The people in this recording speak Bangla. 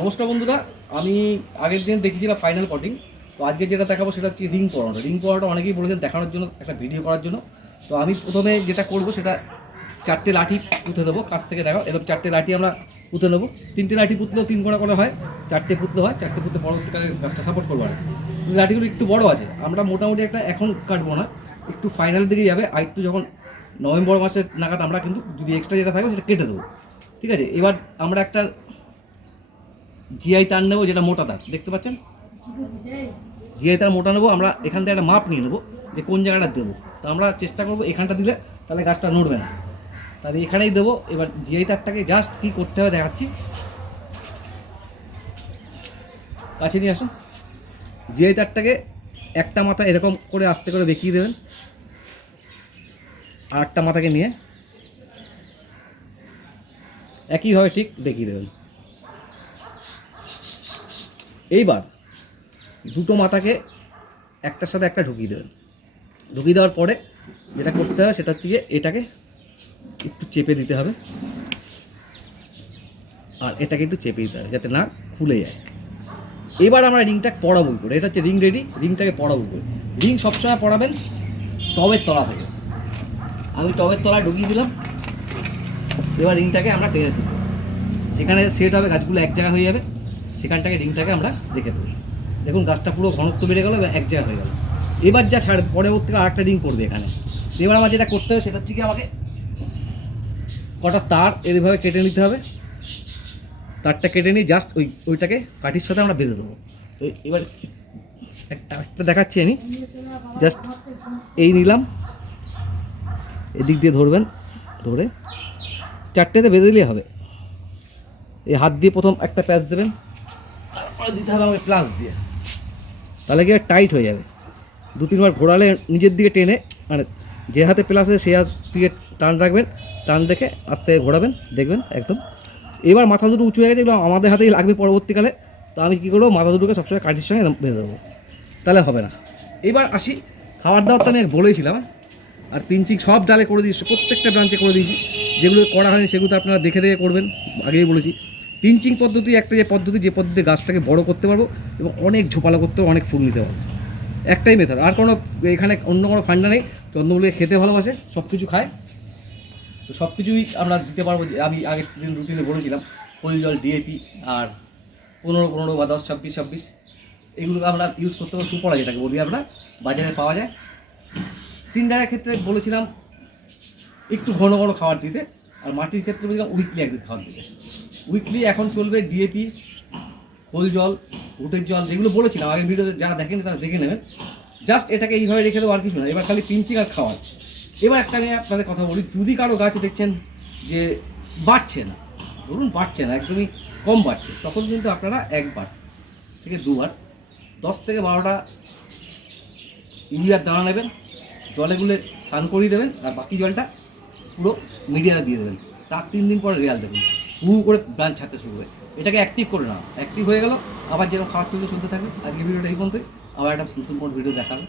নমস্কার বন্ধুরা, আমি আগের দিন দেখেছিলাম ফাইনাল পটিং তো আজকে যেটা দেখাবো সেটা হচ্ছে রিং পড়ানো রিং পড়াটা অনেকেই বলেছেন দেখানোর জন্য, একটা ভিডিও করার জন্য। তো আমি প্রথমে যেটা করব সেটা চারটে লাঠি পুঁতে দেবো, কাছ থেকে দেখো, এরকম চারটে লাঠি আমরা পুঁতে নেব। তিনটে লাঠি পুতলেও তিন কোণা করে হয়, চারটে পুতলে হয়, চারটে পুঁতে পরবর্তীকালে গাছটা সাপোর্ট করব আর। লাঠিগুলো একটু বড় আছে, আমরা মোটামুটি একটা এখন কাটবো না, একটু ফাইনাল দিকে যাবে, আর একটু যখন নভেম্বর মাসের নাগাদ আমরা কিন্তু যদি এক্সট্রা যেটা থাকবে সেটা কেটে দেবো। ঠিক আছে, এবার আমরা একটা জিআই তার নেব, যেটা মোটা তার। দেখতে পাচ্ছেন? জিআই তার মোটা নেব, আমরা এখান থেকে একটা মাপ নিয়ে নেব যে কোন জায়গাটা দেবো। তো আমরা চেষ্টা করব এখানটা দিলে তাহলে গাছটা নড়বে না। তাহলে এখানেই দেবো, এবার জিআই তারটাকে জাস্ট কী করতে হবে দেখাচ্ছি। কাছে নিয়ে আসুন। জিআই তারটাকে একটা মাথা এরকম করে আস্তে করে দেখিয়ে দেবেন। আর একটা মাথাকে নিয়ে। একইভাবে ঠিক দেখিয়ে দেবেন। এইবার দুটো মাথাকে একটার সাথে একটা ঢুকিয়ে দেবেন। ঢুকিয়ে দেওয়ার পরে যেটা করতে হবে সেটা হচ্ছে এটাকে একটু চেপে দিতে হবে। আর এটাকে একটু চেপে দিতে হবে যাতে না খুলে যায়। এবার আমরা রিংটা পড়াবো করে? এটা হচ্ছে রিং রেডি, রিংটাকে পড়াবো করে? রিং সবসময় পড়াবেন টবের তলা থেকে। আমি টবের তলায় ঢুকিয়ে দিলাম। এবার রিংটাকে আমরা টেনে দেবো যেখানে সেট হবে গাছগুলো এক জায়গায় হয়ে যাবে। সেখানটাকে রিংটাকে আমরা রেখে দেবো দেখুন, গাছটা পুরো ঘনত্ব বেড়ে গেলো এক জায়গায় হয়ে গেল। এবার যা ছাড় পরবর্তীকালে আরেকটা রিং করবে এখানে। এবার আমার যেটা করতে হবে, সেটা হচ্ছে কি আমাকে কটা তার এইভাবে কেটে নিতে হবে। তারটা কেটে নিয়ে জাস্ট ওই, ওইটাকে কাঠির সাথে আমরা বেঁধে দেবো। তো এবার একটা একটা দেখাচ্ছি আমি। জাস্ট এই নিলাম। এদিক দিয়ে ধরবেন, ধরে। চারটেতে বেঁধে দিলেই হবে। এই হাত দিয়ে প্রথম একটা প্যাচ দেবেন। তারপরে দিতে হবে আমাকে প্লাস দিয়ে। তাহলে কি টাইট হয়ে যাবে? দু তিনবার ঘোরালে নিজের দিকে টেনে মানে যে হাতে প্লাস আছে সে হাত দিকে টান রাখবেন, টান রেখে আস্তে ঘোরাবেন, দেখবেন একদম। এবার মাথা দুটো উঁচু হয়ে গেছে, এগুলো আমাদের হাতেই লাগবে পরবর্তীকালে। তো আমি কী করব? মাথা দুটোকে সবসময় কাঠির সঙ্গে বেঁধে দেবো। তাহলে হবে না। এবার আসি খাবার দাবার তো আমি বলেছিলাম, আর পিঞ্চিং সব ডালে করে দিয়েছি, প্রত্যেকটা ব্রাঞ্চে করে দিয়েছি। যেগুলো করা হয়নি সেগুলো তো আপনারা দেখে দেখে করবেন, আগেই বলেছি। পিঞ্চিং পদ্ধতি একটা যে পদ্ধতি যে পদ্ধতি গাছটাকে বড় করতে পারব এবং অনেক ঝোপালো করতে পারব, অনেক ফুল নিতে পারব। একটাই মেথড আর কোনো এখানে অন্য কোনো ফান্ডা নেই। চন্দ্রমল্লিকে খেতে ভালোবাসে সব কিছু খায়। তো সব কিছুই আমরা দিতে পারব। আমি আগের দিন রুটিনে বলেছিলাম খোল জল ডিএপি আর পনেরো পনেরো বা দশ, ছাব্বিশ ছাব্বিশ, এগুলো আমরা ইউজ করতে পারব। সুপড়া যেটাকে বলি আমরা, বাজারে পাওয়া যায়। সিন্ডারের ক্ষেত্রে বলেছিলাম, একটু ঘন ঘন খাবার দিতে। আর মাটির ক্ষেত্রে বলছিলাম উইকলি একদিন খাবার দিতে উইকলি এখন চলবে ডিএপি খোল জল, উটের জল, যেগুলো বলেছিলাম, আগের ভিডিওতে যারা দেখেনি তারা দেখে নেবেন। জাস্ট এটাকে এইভাবে রেখে দেবো, আর কিছু না। এবার খালি পিঞ্চিং আর খাওয়ার। এবার একটা আমি আপনাদের কথা বলি, যদি কারও গাছ দেখছেন যে বাড়ছে না, ধরুন বাড়ছে না, একদমই কম বাড়ছে, তখন কিন্তু আপনারা একবার থেকে দুবার, দশ থেকে বারোটা ইউরিয়ার দানা নেবেন জলেগুলো স্নান করিয়ে দেবেন, আর বাকি জলটা পুরো মিডিয়াতে দিয়ে দেবেন। তার তিন দিন পরে রেয়াল দেবেন হু করে ব্রাঞ্চ ছাড়তে শুরু করে। এটাকে অ্যাক্টিভ করে নাও। অ্যাক্টিভ হয়ে গেল, আবার যেরকম খাবার চলতে চলতে থাকবে আজকে ভিডিওটা এই পর্যন্তই। আবার একটা নতুন কোনো ভিডিও দেখাবে।